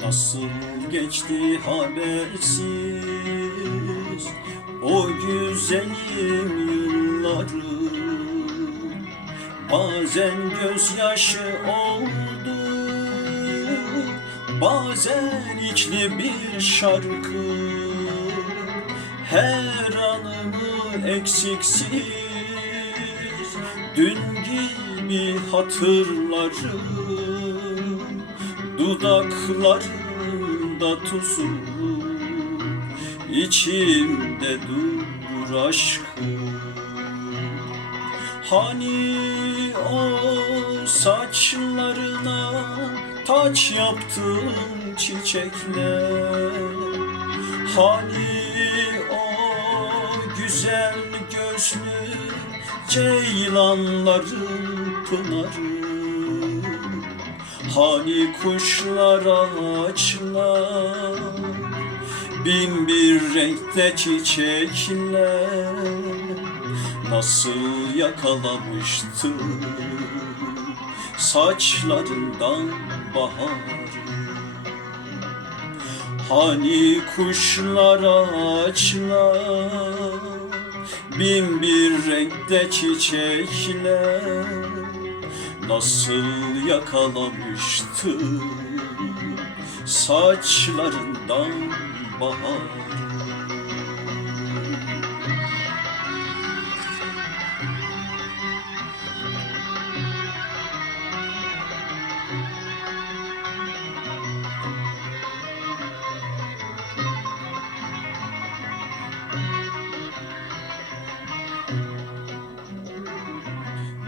Nasıl geçti habersiz? O güzelim yılları Bazen gözyaşı oldu Bazen içli bir şarkı. Her anımı eksiksiz Dün gibi hatırlarım. Dudaklarında tuzu içimde dur aşkım Hani o saçlarına taç yaptım çiçekler? Hani o güzel gözlü ceylanların pınarı? Hani kuşlar ağaçlar Bin bir renkte çiçekler Nasıl yakalamıştı Saçlarından baharı. Hani kuşlar ağaçlar Bin bir renkte çiçekler. Nasıl yakalamıştı Saçlarından baharı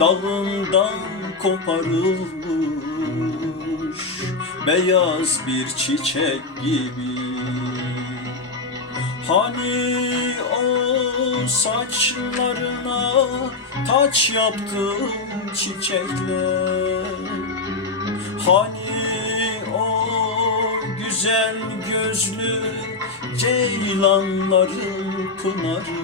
dalından koparılmış beyaz bir çiçek gibi. Hani o saçlarına taç yaptım çiçekler? Hani o güzel gözlü ceylanların pınarı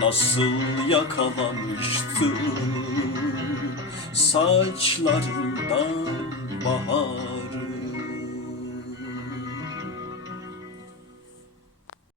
Nasıl yakalamıştı saçlarından bahar